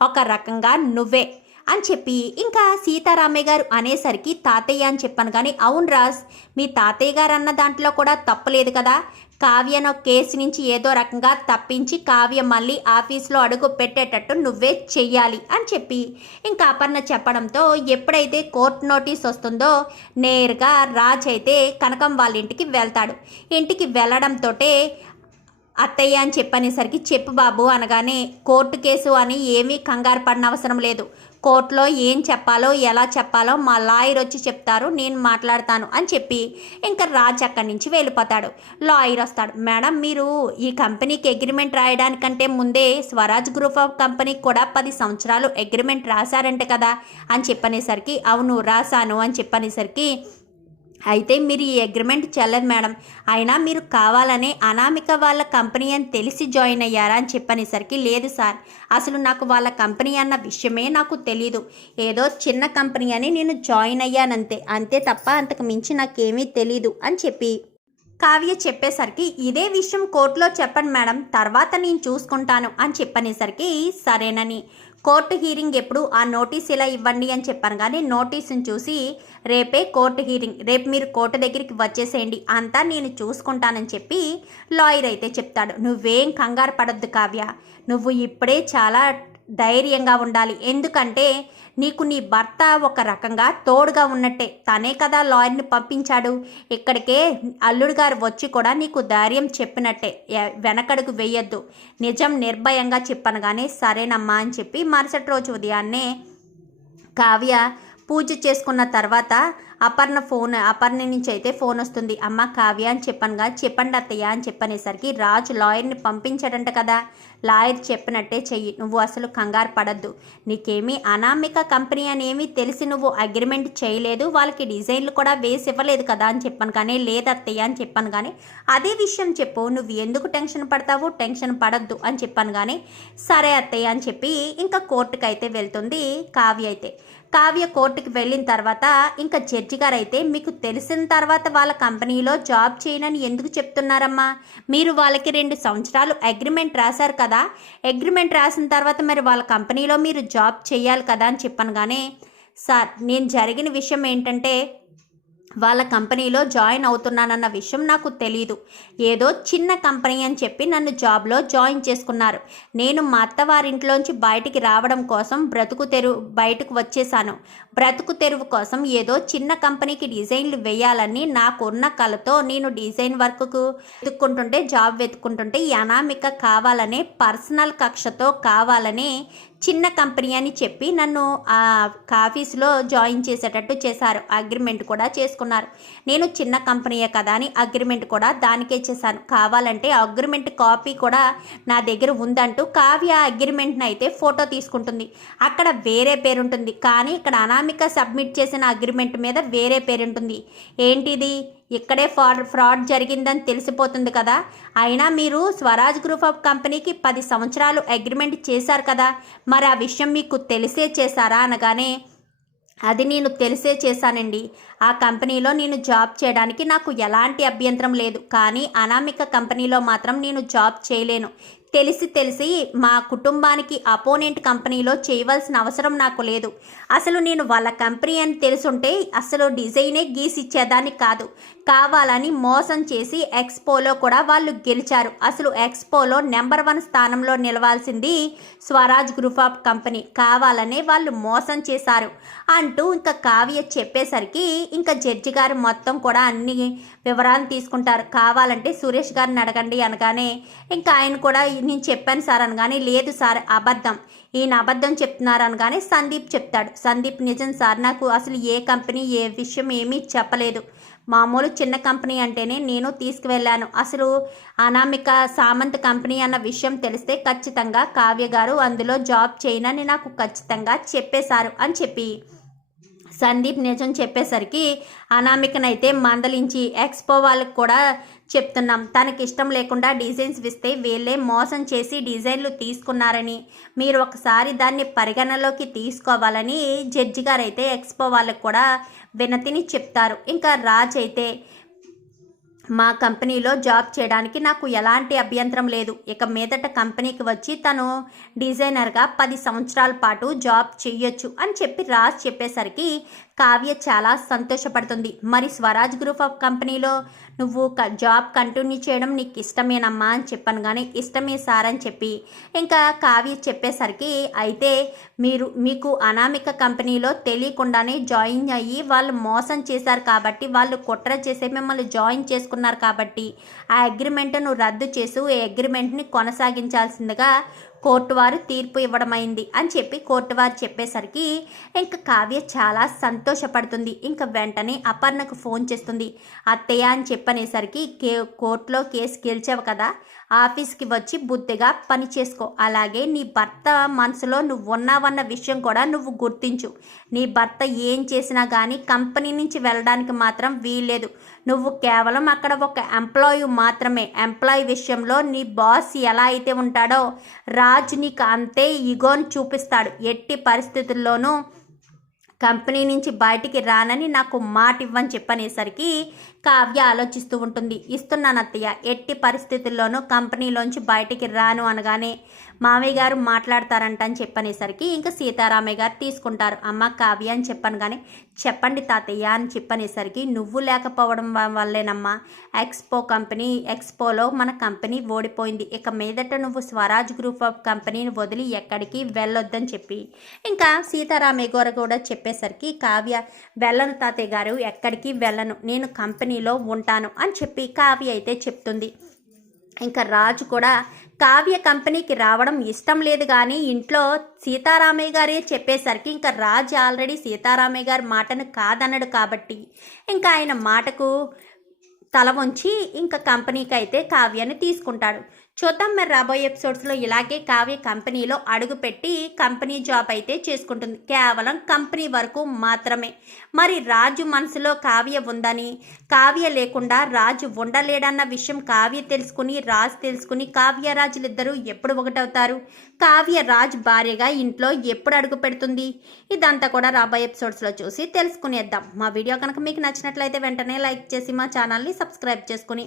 ఒక రకంగా నువ్వే అని చెప్పి ఇంకా సీతారామయ్య గారు అనేసరికి తాతయ్య అని చెప్పాను కానీ అవును రాజ్ మీ తాతయ్య గారు అన్న దాంట్లో కూడా తప్పలేదు కదా. కావ్యను కేసు నుంచి ఏదో రకంగా తప్పించి కావ్య మళ్ళీ ఆఫీస్లో అడుగు పెట్టేటట్టు నువ్వే చెయ్యాలి అని చెప్పి ఇంకా అపర్ణ చెప్పడంతో ఎప్పుడైతే కోర్టు నోటీస్ వస్తుందో నేరుగా రాజ్ అయితే కనకం వాళ్ళ ఇంటికి వెళ్తాడు. ఇంటికి వెళ్ళడంతో అత్తయ్య అని చెప్పనేసరికి చెప్పు బాబు అనగానే కోర్టు కేసు అని ఏమీ కంగారు పడిన అవసరం లేదు. కోర్టులో ఏం చెప్పాలో ఎలా చెప్పాలో మా లాయర్ వచ్చి చెప్తారు నేను మాట్లాడతాను అని చెప్పి ఇంకా రాజ్ అక్కడి నుంచి వెళ్ళిపోతాడు. లాయర్ వస్తాడు మేడం మీరు ఈ కంపెనీకి అగ్రిమెంట్ రాయడానికంటే ముందే స్వరాజ్ గ్రూప్ ఆఫ్ కంపెనీకి కూడా పది సంవత్సరాలు అగ్రిమెంట్ రాశారంట కదా అని చెప్పనేసరికి అవును రాశాను అని చెప్పనేసరికి అయితే మీరు ఈ అగ్రిమెంట్ చెల్లదు మేడం. అయినా మీరు కావాలనే అనామిక వాళ్ళ కంపెనీ అని తెలిసి జాయిన్ అయ్యారా అని చెప్పనేసరికి లేదు సార్. అసలు నాకు వాళ్ళ కంపెనీ అన్న విషయమే నాకు తెలీదు. ఏదో చిన్న కంపెనీ అని నేను జాయిన్ అయ్యానంతే. అంతే తప్ప అంతకు మించి నాకేమీ తెలీదు అని చెప్పి కావ్య చెప్పేసరికి ఇదే విషయం కోర్టులో చెప్పండి మేడం తర్వాత నేను చూసుకుంటాను అని చెప్పనేసరికి సరేనని. కోర్టు హీరింగ్ ఎప్పుడు ఆ నోటీస్ ఇలా ఇవ్వండి అని చెప్పాను. కానీ నోటీసుని చూసి రేపే కోర్టు హీరింగ్ రేపు మీరు కోర్టు దగ్గరికి వచ్చేసేయండి అంతా నేను చూసుకుంటానని చెప్పి లాయర్ అయితే చెప్తాడు. నువ్వేం కంగారు పడొద్దు కావ్య నువ్వు ఇప్పుడే చాలా ధైర్యంగా ఉండాలి. ఎందుకంటే నీకు నీ భర్త ఒక రకంగా తోడుగా ఉన్నట్టే. తనే కదా లాయర్ని పంపించాడు. ఇక్కడికే అల్లుడు గారు వచ్చి కూడా నీకు ధైర్యం చెప్పినట్టే. వెనకడుగు వేయొద్దు. నిజం నిర్భయంగా చెప్పను కానీ సరేనమ్మా అని చెప్పి మరుసటి రోజు ఉదయాన్నే కావ్య పూజ చేసుకున్న తర్వాత అపర్ణ ఫోన్ అపర్ణ నుంచి అయితే ఫోన్ వస్తుంది. అమ్మ కావ్య అని చెప్పనుగా చెప్పండి అత్తయ్య అని చెప్పనేసరికి రాజు లాయర్ని పంపించాడంట కదా. లాయర్ చెప్పినట్టే చెయ్యి. నువ్వు అసలు కంగారు పడద్దు. నీకేమీ అనామిక కంపెనీ అని తెలిసి నువ్వు అగ్రిమెంట్ చేయలేదు. వాళ్ళకి డిజైన్లు కూడా వేసి ఇవ్వలేదు కదా అని చెప్పాను కానీ లేదత్తయ్య అని చెప్పాను కానీ అదే విషయం చెప్పు. నువ్వు ఎందుకు టెన్షన్ పడతావు? టెన్షన్ పడద్దు అని చెప్పాను కానీ సరే అత్తయ్య అని చెప్పి ఇంకా కోర్టుకైతే అయితే వెళ్తుంది కావ్య అయితే. కావ్య కోర్టుకి వెళ్ళిన తర్వాత ఇంకా జడ్జి గారు అయితే మీకు తెలిసిన తర్వాత వాళ్ళ కంపెనీలో జాబ్ చేయనని ఎందుకు చెప్తున్నారమ్మా? మీరు వాళ్ళకి రెండు సంవత్సరాలు అగ్రిమెంట్ రాశారు కదా. అగ్రిమెంట్ రాసిన తర్వాత మరి వాళ్ళ కంపెనీలో మీరు జాబ్ చేయాలి కదా అని చెప్పాను కానీ సార్ నేను జరిగిన విషయం ఏంటంటే వాళ్ళ కంపెనీలో జాయిన్ అవుతున్నానన్న విషయం నాకు తెలీదు. ఏదో చిన్న కంపెనీ అని చెప్పి నన్ను జాబ్లో జాయిన్ చేసుకున్నారు. నేను మా అత్తవారింట్లోంచి బయటికి రావడం కోసం బ్రతుకు తెరువు బయటకు వచ్చేసాను బ్రతుకు తెరువు కోసం ఏదో చిన్న కంపెనీకి డిజైన్లు వేయాలని నాకున్న కళతో నేను డిజైన్ వర్క్కు వెతుక్కుంటుంటే జాబ్ వెతుక్కుంటుంటే ఈ అనామిక కావాలనే పర్సనల్ కక్షతో కావాలనే చిన్న కంపెనీ అని చెప్పి నన్ను ఆ ఆఫీస్లో జాయిన్ చేసేటట్టు చేశారు. అగ్రిమెంట్ కూడా చేసుకున్నారు. నేను చిన్న కంపెనీయే కదా అని అగ్రిమెంట్ కూడా దానికే చేశాను. కావాలంటే అగ్రిమెంట్ కాపీ కూడా నా దగ్గర ఉందంటూ కావ్య అగ్రిమెంట్ని అయితే ఫోటో తీసుకుంటుంది. అక్కడ వేరే పేరు ఉంటుంది కానీ ఇక్కడ అనామిక సబ్మిట్ చేసిన అగ్రిమెంట్ మీద వేరే పేరు ఉంటుంది ఏంటిది? ఇక్కడే ఫ్రాడ్ ఫ్రాడ్ జరిగిందని తెలిసిపోతుంది కదా. అయినా మీరు స్వరాజ్ గ్రూప్ ఆఫ్ కంపెనీకి పది సంవత్సరాలు అగ్రిమెంట్ చేశారు కదా. మరి ఆ విషయం మీకు తెలిసే చేశారా అనగానే అది నేను తెలిసే చేశానండి. ఆ కంపెనీలో నేను జాబ్ చేయడానికి నాకు ఎలాంటి అభ్యంతరం లేదు. కానీ అనామిక కంపెనీలో మాత్రం నేను జాబ్ చేయలేను. తెలిసి తెలిసి మా కుటుంబానికి అపోనెంట్ కంపెనీలో చేయవలసిన అవసరం నాకు లేదు. అసలు నేను వాళ్ళ కంపెనీ అని తెలుసుంటే అసలు డిజైనే గీసిచ్చేదాన్ని కాదు. కావాలని మోసం చేసి ఎక్స్పోలో కూడా వాళ్ళు గెలిచారు. అసలు ఎక్స్పోలో నెంబర్ వన్ స్థానంలో నిలవాల్సింది స్వరాజ్ గ్రూప్ ఆఫ్ కంపెనీ. కావాలనే వాళ్ళు మోసం చేశారు అంటూ ఇంకా కావ్య చెప్పేసరికి ఇంకా జడ్జి గారు మొత్తం కూడా అన్ని వివరాలు తీసుకుంటారు. కావాలంటే సురేష్ గారిని అడగండి అనగానే ఇంకా ఆయన కూడా నేను చెప్పాను సార్ అనగానే లేదు సార్ అబద్ధం. ఈయన అబద్ధం చెప్తున్నారు అనగానే సందీప్ చెప్తాడు. సందీప్ నిజం సార్ నాకు అసలు ఏ కంపెనీ ఏ విషయం ఏమీ చెప్పలేదు. మామూలు చిన్న కంపెనీ అంటేనే నేను తీసుకువెళ్ళాను. అసలు అనామిక సామంత్ కంపెనీ అన్న విషయం తెలిస్తే ఖచ్చితంగా కావ్య గారు అందులో జాబ్ చేయనని నాకు ఖచ్చితంగా చెప్పేశారు అని చెప్పి. సందీప్ నిజం చెప్పేసరికి అనామికనైతే మందలించి ఎక్స్పో వాళ్ళకు కూడా చెప్తున్నాం. తనకి ఇష్టం లేకుండా డిజైన్స్ ఇస్తే వీళ్ళే మోసం చేసి డిజైన్లు తీసుకున్నారని మీరు ఒకసారి దాన్ని పరిగణలోకి తీసుకోవాలని జడ్జి గారు అయితే ఎక్స్పో వాళ్ళకి కూడా వినతిని చెప్తారు. ఇంకా రాజ్ అయితే మా కంపెనీలో జాబ్ చేయడానికి నాకు ఎలాంటి అభ్యంతరం లేదు. ఇక మీదట కంపెనీకి వచ్చి తను డిజైనర్గా పది సంవత్సరాల పాటు జాబ్ చేయొచ్చు అని చెప్పి రాజ్ చెప్పేసరికి కావ్య చాలా సంతోషపడుతుంది. మరి స్వరాజ్ గ్రూప్ ఆఫ్ కంపెనీలో నువ్వు క- జాబ్ కంటిన్యూ చేయడం నీకు ఇష్టమేనమ్మా అని చెప్పాను కానీ ఇష్టమే సార్ అని చెప్పి ఇంకా కావ్య చెప్పేసరికి అయితే మీరు మీకు అనామిక కంపెనీలో తెలియకుండానే జాయిన్ అయ్యి వాళ్ళు మోసం చేశారు కాబట్టి వాళ్ళు కుట్ర చేసే మిమ్మల్ని జాయిన్ చేసుకున్నారు కాబట్టి ఆ అగ్రిమెంట్ను రద్దు చేసి ఈ అగ్రిమెంట్ని కొనసాగించాల్సిందిగా కోర్టు వారు తీర్పు ఇవ్వడమైంది అని చెప్పి కోర్టు వారు చెప్పేసరికి ఇంకా కావ్య చాలా సంతోషపడుతుంది. ఇంకా వెంటనే అపర్ణకు ఫోన్ చేస్తుంది. అత్తయ్య అని చెప్పనేసరికి కే కోర్టులో కేసు గెలిచావు కదా ఆఫీస్కి వచ్చి బుద్ధిగా పని చేసుకో. అలాగే నీ భర్త మనసులో నువ్వు ఉన్నావన్న విషయం కూడా నువ్వు గుర్తించు. నీ భర్త ఏం చేసినా కానీ కంపెనీ నుంచి వెళ్ళడానికి మాత్రం వీల్లేదు. నువ్వు కేవలం అక్కడ ఒక ఎంప్లాయీ మాత్రమే. ఎంప్లాయీ విషయంలో నీ బాస్ ఎలా అయితే ఉంటాడో రా రాజ్ నీకు అంతే ఇగోని చూపిస్తాడు. ఎట్టి పరిస్థితుల్లోనూ కంపెనీ నుంచి బయటికి రానని నాకు మాట ఇవ్వని చెప్పనేసరికి కావ్య ఆలోచిస్తూ ఉంటుంది. ఇస్తున్నాను అత్తయ్య ఎట్టి పరిస్థితుల్లోనూ కంపెనీలోంచి బయటికి రాను అనగానే మామయ్య గారు మాట్లాడతారంట అని చెప్పనేసరికి ఇంకా సీతారామయ్య గారు తీసుకుంటారు. అమ్మ కావ్య అని చెప్పాను కానీ చెప్పండి తాతయ్య అని చెప్పనేసరికి నువ్వు లేకపోవడం వల్లేనమ్మా. ఎక్స్పో కంపెనీ ఎక్స్పోలో మన కంపెనీ ఓడిపోయింది. ఇక మీదట నువ్వు స్వరాజ్ గ్రూప్ ఆఫ్ కంపెనీని వదిలి ఎక్కడికి వెళ్ళొద్దని చెప్పి. ఇంకా సీతారామయ్య గారు కూడా చెప్పేసరికి కావ్య వెళ్ళను తాతయ్య గారు ఎక్కడికి వెళ్ళను. నేను కంపెనీలో ఉంటాను అని చెప్పి కావ్య అయితే చెప్తుంది. ఇంకా రాజు కూడా కావ్య కంపెనీకి రావడం ఇష్టం లేదు కానీ ఇంట్లో సీతారామయ్య గారే చెప్పేసరికి ఇంకా రాజు ఆల్రెడీ సీతారామయ్య గారి మాటను కాదన్నాడు కాబట్టి ఇంకా ఆయన మాటకు తల వంచి ఇంకా కంపెనీకి అయితే కావ్యాన్ని తీసుకుంటాడు. చూద్దాం మరి రాబోయే ఎపిసోడ్స్లో ఇలాగే కావ్య కంపెనీలో అడుగుపెట్టి కంపెనీ జాబ్ అయితే చేసుకుంటుంది. కేవలం కంపెనీ వరకు మాత్రమే. మరి రాజు మనసులో కావ్య ఉందని కావ్య లేకుండా రాజు ఉండలేడన్న విషయం కావ్య తెలుసుకుని రాజు తెలుసుకుని కావ్య రాజులిద్దరూ ఎప్పుడు ఒకటవుతారు? కావ్య రాజ్ భార్యగా ఇంట్లో ఎప్పుడు అడుగు పెడుతుంది? ఇదంతా కూడా రాబోయే ఎపిసోడ్స్లో చూసి తెలుసుకునేద్దాం. మా వీడియో కనుక మీకు నచ్చినట్లయితే వెంటనే లైక్ చేసి మా ఛానల్ని సబ్స్క్రైబ్ చేసుకుని